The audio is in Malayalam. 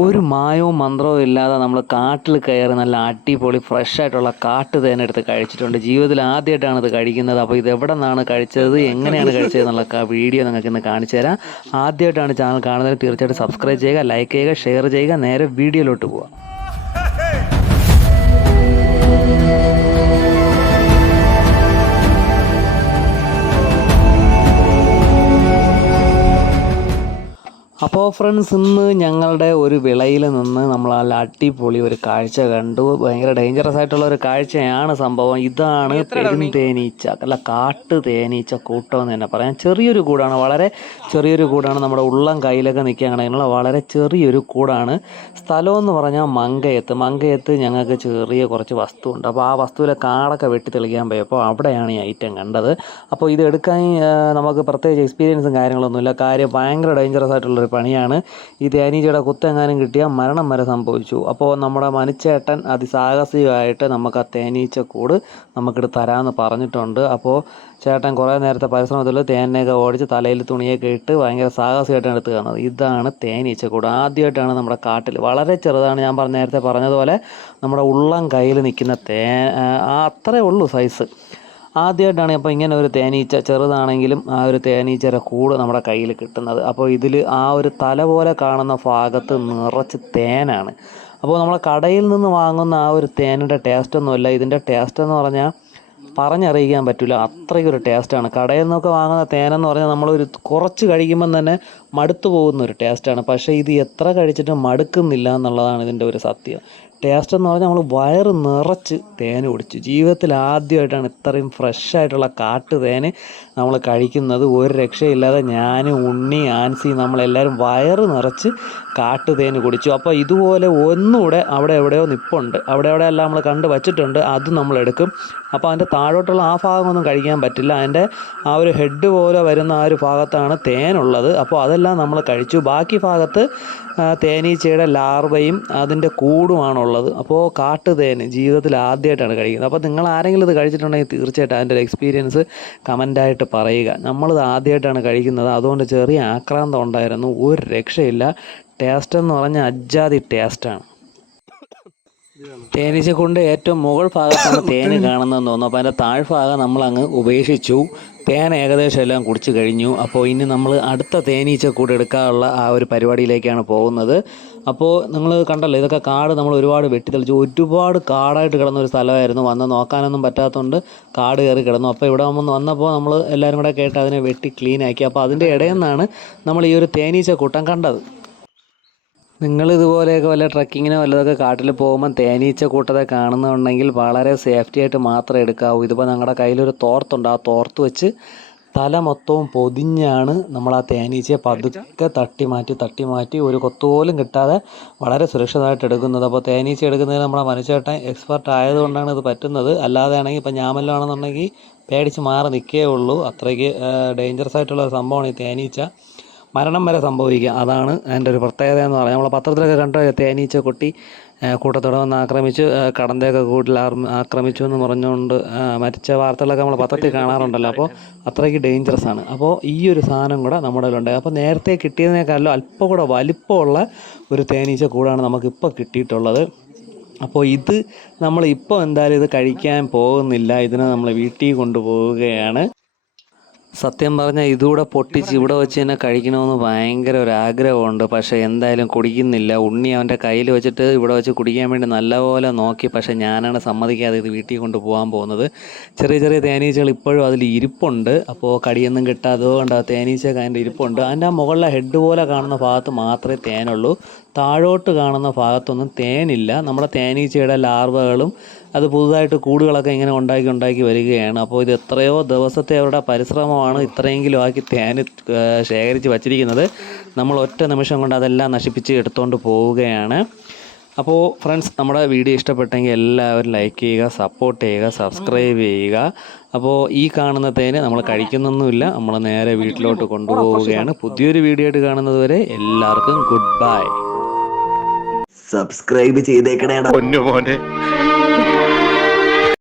ഒരു മായോ മന്ത്രവും ഇല്ലാതെ നമ്മൾ കാട്ടിൽ കയറി നല്ല അടിപൊളി ഫ്രഷ് ആയിട്ടുള്ള കാട്ട് തേനെടുത്ത് കഴിച്ചിട്ടുണ്ട്. ജീവിതത്തിൽ ആദ്യമായിട്ടാണ് ഇത് കഴിക്കുന്നത്. അപ്പോൾ ഇത് എവിടെ നിന്നാണ് കഴിച്ചത്? എങ്ങനെയാണ് കഴിച്ചത് എന്നുള്ള വീഡിയോ നിങ്ങൾക്ക് ഇന്ന് കാണിച്ചു തരാം. ആദ്യമായിട്ടാണ് ചാനൽ കാണുന്നത് തീർച്ചയായിട്ടും സബ്സ്ക്രൈബ് ചെയ്യുക ലൈക്ക് ചെയ്യുക ഷെയർ ചെയ്യുക. നേരെ വീഡിയോയിലോട്ട് പോവാം. അപ്പോൾ ഫ്രണ്ട്സ് ഇന്ന് ഞങ്ങളുടെ ഒരു വിളയിൽ നിന്ന് നമ്മൾ നല്ല അടിപൊളി ഒരു കാഴ്ച കണ്ടു. ഭയങ്കര ഡേഞ്ചറസ് ആയിട്ടുള്ള ഒരു കാഴ്ചയാണ് സംഭവം. ഇതാണ് പെരുന്തേനീച്ച അല്ല കാട്ടു തേനീച്ച കൂട്ടം എന്ന് തന്നെ പറയാം. ചെറിയൊരു കൂടാണ്. വളരെ ചെറിയൊരു കൂടാണ് നമ്മുടെ ഉള്ളം കയ്യിലൊക്കെ നിൽക്കാൻ കഴിയുന്നുള്ള വളരെ ചെറിയൊരു കൂടാണ്. സ്ഥലം എന്ന് പറഞ്ഞാൽ മങ്കയത്ത്. മങ്കയത്ത് ഞങ്ങൾക്ക് ചെറിയ കുറച്ച് വസ്തു ഉണ്ട് അപ്പോൾ ആ വസ്തുവിലെ കാടൊക്കെ വെട്ടി തെളിക്കാൻ പോയപ്പോൾ അവിടെയാണ് ഈ ഐറ്റം കണ്ടത്. അപ്പോൾ ഇത് എടുക്കാൻ നമുക്ക് പ്രത്യേകിച്ച് എക്സ്പീരിയൻസും കാര്യങ്ങളൊന്നുമില്ല. കാര്യം ഭയങ്കര ഡേഞ്ചറസ് ആയിട്ടുള്ളൊരു പണിയാണ്. ഈ തേനീച്ചയുടെ കുത്തെങ്ങാനും കിട്ടിയാൽ മരണം വരെ സംഭവിച്ചു. അപ്പോൾ നമ്മുടെ മനുച്ചേട്ടൻ അതിസാഹസികമായിട്ട് നമുക്ക് ആ തേനീച്ചക്കൂട് നമുക്കിത് തരാമെന്ന് പറഞ്ഞിട്ടുണ്ട്. അപ്പോൾ ചേട്ടൻ കുറേ നേരത്തെ പരിശ്രമത്തിൽ തേനൊക്കെ ഓടിച്ച് തലയിൽ തുണിയൊക്കെ ഇട്ട് ഭയങ്കര സാഹസികമായിട്ടാണ് എടുത്ത് കാണുന്നത്. ഇതാണ് തേനീച്ചക്കൂട്. ആദ്യമായിട്ടാണ് നമ്മുടെ കാട്ടിൽ വളരെ ചെറുതാണ് ഞാൻ പറഞ്ഞ നേരത്തെ പറഞ്ഞതുപോലെ നമ്മുടെ ഉള്ളം കയ്യിൽ നിൽക്കുന്ന തേ അത്രേ ഉള്ളൂ സൈസ്. ആദ്യമായിട്ടാണ് അപ്പോൾ ഇങ്ങനെ ഒരു തേനീച്ച ചെറുതാണെങ്കിലും ആ ഒരു തേനീച്ചയുടെ കൂട് നമ്മുടെ കയ്യിൽ കിട്ടുന്നത്. അപ്പോൾ ഇതിൽ ആ ഒരു തല പോലെ കാണുന്ന ഭാഗത്ത് നിറച്ച് തേനാണ്. അപ്പോൾ നമ്മൾ കടയിൽ നിന്ന് വാങ്ങുന്ന ആ ഒരു തേനിന്റെ ടേസ്റ്റ് ഒന്നുമല്ല. ഇതിന്റെ ടേസ്റ്റ് എന്ന് പറഞ്ഞാൽ പറഞ്ഞറിയിക്കാൻ പറ്റില്ല. അത്രയ്ക്കൊരു ടേസ്റ്റാണ് കടയിൽ നിന്നൊക്കെ വാങ്ങുന്ന തേനെന്ന് പറഞ്ഞാൽ നമ്മളൊരു കുറച്ച് കഴിക്കുമ്പം തന്നെ മടുത്തു പോകുന്ന ഒരു ടേസ്റ്റാണ് പക്ഷേ ഇത് എത്ര കഴിച്ചിട്ടും മടുക്കുന്നില്ല എന്നുള്ളതാണ് ഇതിന്റെ ഒരു സത്യം. ടേസ്റ്റ് എന്ന് പറഞ്ഞാൽ നമ്മൾ വയറ് നിറച്ച് തേൻ കുടിച്ചു. ജീവിതത്തിൽ ആദ്യമായിട്ടാണ് ഇത്രയും ഫ്രഷ് ആയിട്ടുള്ള കാട്ടു തേൻ നമ്മൾ കഴിക്കുന്നത്. ഒരു രക്ഷയില്ലാതെ ഞാൻ ഉണ്ണി ആൻസി നമ്മളെല്ലാവരും വയറ് നിറച്ച് കാട്ടു തേൻ കുടിച്ചു. അപ്പോൾ ഇതുപോലെ ഒന്നുകൂടെ അവിടെ എവിടെയോ നിപ്പുണ്ട്. അവിടെ എവിടെയെല്ലാം നമ്മൾ കണ്ട് വച്ചിട്ടുണ്ട്. അത് നമ്മൾ എടുക്കും. അപ്പോൾ അതിന്റെ താഴോട്ടുള്ള ആ ഭാഗമൊന്നും കഴിക്കാൻ പറ്റില്ല. അതിന്റെ ആ ഒരു ഹെഡ് പോലെ വരുന്ന ആ ഒരു ഭാഗത്താണ് തേനുള്ളത്. അപ്പോൾ അതെല്ലാം നമ്മൾ കഴിച്ചു. ബാക്കി ഭാഗത്ത് തേനീച്ചയുടെ ലാർവയും അതിന്റെ കൂടുമാണുള്ളത്. അപ്പോൾ കാട്ടുതേൻ ജീവിതത്തിൽ ആദ്യമായിട്ടാണ് കഴിക്കുന്നത്. അപ്പോൾ നിങ്ങൾ ആരെങ്കിലും ഇത് കഴിച്ചിട്ടുണ്ടെങ്കിൽ തീർച്ചയായിട്ടും അതിന്റെ ഒരു എക്സ്പീരിയൻസ് കമന്റായിട്ട് പറയുക. നമ്മളിത് ആദ്യമായിട്ടാണ് കഴിക്കുന്നത്. അതുകൊണ്ട് ചെറിയ ആക്രാന്തം ഉണ്ടായിരുന്നു. ഒരു രക്ഷയില്ല. ടേസ്റ്റ് എന്ന് പറഞ്ഞാൽ അജാതി ടേസ്റ്റാണ് തേനീച്ചക്കൊണ്ട് ഏറ്റവും മുകൾ ഭാഗത്താണ് തേന് കാണുന്നതെന്ന് തോന്നുന്നു. അപ്പോൾ അതിന്റെ താഴ്ഭാഗം നമ്മൾ അങ്ങ് ഉപേക്ഷിച്ചു. തേൻ ഏകദേശം എല്ലാം കുടിച്ചു കഴിഞ്ഞു. അപ്പോൾ ഇനി നമ്മൾ അടുത്ത തേനീച്ച കൂടെ എടുക്കാനുള്ള ആ ഒരു പരിപാടിയിലേക്കാണ് പോകുന്നത്. അപ്പോൾ നിങ്ങൾ കണ്ടല്ലോ ഇതൊക്കെ കാട് നമ്മൾ ഒരുപാട് വെട്ടിത്തെളിച്ചു. ഒരുപാട് കാടായിട്ട് കിടന്ന ഒരു സ്ഥലമായിരുന്നു. വന്ന് നോക്കാനൊന്നും പറ്റാത്തതുകൊണ്ട് കാട് കയറി കിടന്നു. അപ്പോൾ ഇവിടെ വന്ന് വന്നപ്പോൾ നമ്മൾ എല്ലാവരും കൂടെ കേട്ട് അതിനെ വെട്ടി ക്ലീനാക്കി അപ്പോൾ അതിന്റെ ഇടയിൽ നിന്നാണ് നമ്മൾ ഈ ഒരു തേനീച്ച കൂട്ടം കണ്ടത്. നിങ്ങൾ ഇതുപോലെയൊക്കെ വല്ല ട്രക്കിങ്ങിനോ വല്ലതൊക്കെ കാട്ടിൽ പോകുമ്പോൾ തേനീച്ച കൂട്ടത്തെ കാണുന്നുണ്ടെങ്കിൽ വളരെ സേഫ്റ്റി ആയിട്ട് മാത്രമേ എടുക്കാവൂ. ഇതിപ്പോൾ ഞങ്ങളുടെ കയ്യിലൊരു തോർത്തുണ്ട്. ആ തോർത്ത് വെച്ച് തല മൊത്തവും പൊതിഞ്ഞാണ് നമ്മൾ ആ തേനീച്ചയെ പതുക്കെ തട്ടി മാറ്റി തട്ടി മാറ്റി ഒരു കൊത്തുപോലും കിട്ടാതെ വളരെ സുരക്ഷിതമായിട്ട് എടുക്കുന്നത്. അപ്പോൾ തേനീച്ച എടുക്കുന്നതിന് നമ്മുടെ മനുഷ്യട്ടൻ എക്സ്പെർട്ട് ആയതുകൊണ്ടാണ് ഇത് പറ്റുന്നത്. അല്ലാതെ ആണെങ്കിൽ ഞാൻ വല്ലതാണെന്നുണ്ടെങ്കിൽ പേടിച്ച് മാറി നിൽക്കേ ഉള്ളൂ. അത്രയ്ക്ക് ഡേഞ്ചറസ് ആയിട്ടുള്ള സംഭവമാണ് ഈ തേനീച്ച. മരണം വരെ സംഭവിക്കുക. അതാണ് അതിന്റെ ഒരു പ്രത്യേകത എന്ന് പറഞ്ഞാൽ നമ്മൾ പത്രത്തിലൊക്കെ കണ്ട തേനീച്ച കൊട്ടി കൂട്ടത്തോടെ വന്ന് ആക്രമിച്ച്. കടന്തയൊക്കെ കൂട്ടിൽ ആക്രമിച്ചു എന്ന് പറഞ്ഞുകൊണ്ട് മരിച്ച വാർത്തകളൊക്കെ നമ്മൾ പത്രത്തിൽ കാണാറുണ്ടല്ലോ. അപ്പോൾ അത്രയ്ക്ക് ഡേഞ്ചറസ് ആണ്. അപ്പോൾ ഈ ഒരു സാധനം കൂടെ നമ്മുടെ കയ്യിലുണ്ട് അപ്പോൾ നേരത്തെ കിട്ടിയതിനേക്കാളും അല്പം കൂടെ വലിപ്പമുള്ള ഒരു തേനീച്ച കൂടാണ് നമുക്കിപ്പോൾ കിട്ടിയിട്ടുള്ളത്. അപ്പോൾ ഇത് നമ്മൾ ഇപ്പോൾ എന്തായാലും ഇത് കഴിക്കാൻ പോകുന്നില്ല. ഇതിനെ നമ്മൾ വീട്ടിൽ കൊണ്ടുപോവുകയാണ്. സത്യം പറഞ്ഞാൽ ഇതുകൂടെ പൊട്ടിച്ച് ഇവിടെ വെച്ച് തന്നെ കഴിക്കണമെന്ന് ഭയങ്കര ഒരു ആഗ്രഹമുണ്ട്. പക്ഷേ എന്തായാലും കുടിക്കുന്നില്ല. ഉണ്ണി അവന്റെ കയ്യിൽ വെച്ചിട്ട് ഇവിടെ വെച്ച് കുടിക്കാൻ വേണ്ടി നല്ലപോലെ നോക്കി. പക്ഷേ ഞാനാണ് സമ്മതിക്കാതെ ഇത് വീട്ടിൽ കൊണ്ട് പോകാൻ പോകുന്നത്. ചെറിയ ചെറിയ തേനീച്ചകൾ ഇപ്പോഴും അതിൽ ഇരിപ്പുണ്ട്. അപ്പോൾ കടിയൊന്നും കിട്ടാതെ കൊണ്ട് ആ തേനീച്ചയൊക്കെ അതിന്റെ ഇരിപ്പുണ്ട്. അതിന്റെ ആ മുകളിലെ ഹെഡ് പോലെ കാണുന്ന ഭാഗത്ത് മാത്രമേ തേനുള്ളൂ. താഴോട്ട് കാണുന്ന ഭാഗത്തൊന്നും തേനില്ല. നമ്മുടെ തേനീച്ചയുടെ ലാർവകളും അത് പുതുതായിട്ട് കൂടുകളൊക്കെ ഇങ്ങനെ ഉണ്ടാക്കി ഉണ്ടാക്കി വരികയാണ്. അപ്പോൾ ഇത് എത്രയോ ദിവസത്തെ അവരുടെ പരിശ്രമമാണ് ഇത്രയെങ്കിലും ആക്കി തേൻ ഏഹ്, ശേഖരിച്ച് വച്ചിരിക്കുന്നത്. നമ്മൾ ഒറ്റ നിമിഷം കൊണ്ട് അതെല്ലാം നശിപ്പിച്ച് എടുത്തുകൊണ്ട് പോവുകയാണ്. അപ്പോൾ ഫ്രണ്ട്സ് നമ്മുടെ വീഡിയോ ഇഷ്ടപ്പെട്ടെങ്കിൽ എല്ലാവരും ലൈക്ക് ചെയ്യുക സപ്പോർട്ട് ചെയ്യുക സബ്സ്ക്രൈബ് ചെയ്യുക. അപ്പോൾ ഈ കാണുന്ന തേന് നമ്മൾ കഴിക്കുന്നൊന്നുമില്ല. നമ്മൾ നേരെ വീട്ടിലോട്ട് കൊണ്ടുപോവുകയാണ്. പുതിയൊരു വീഡിയോ ആയിട്ട് കാണുന്നത് വരെ എല്ലാവർക്കും ഗുഡ് ബൈ. സബ്സ്ക്രൈബ് ചെയ്തേക്കണേടാ. പൊന്നു മോനെ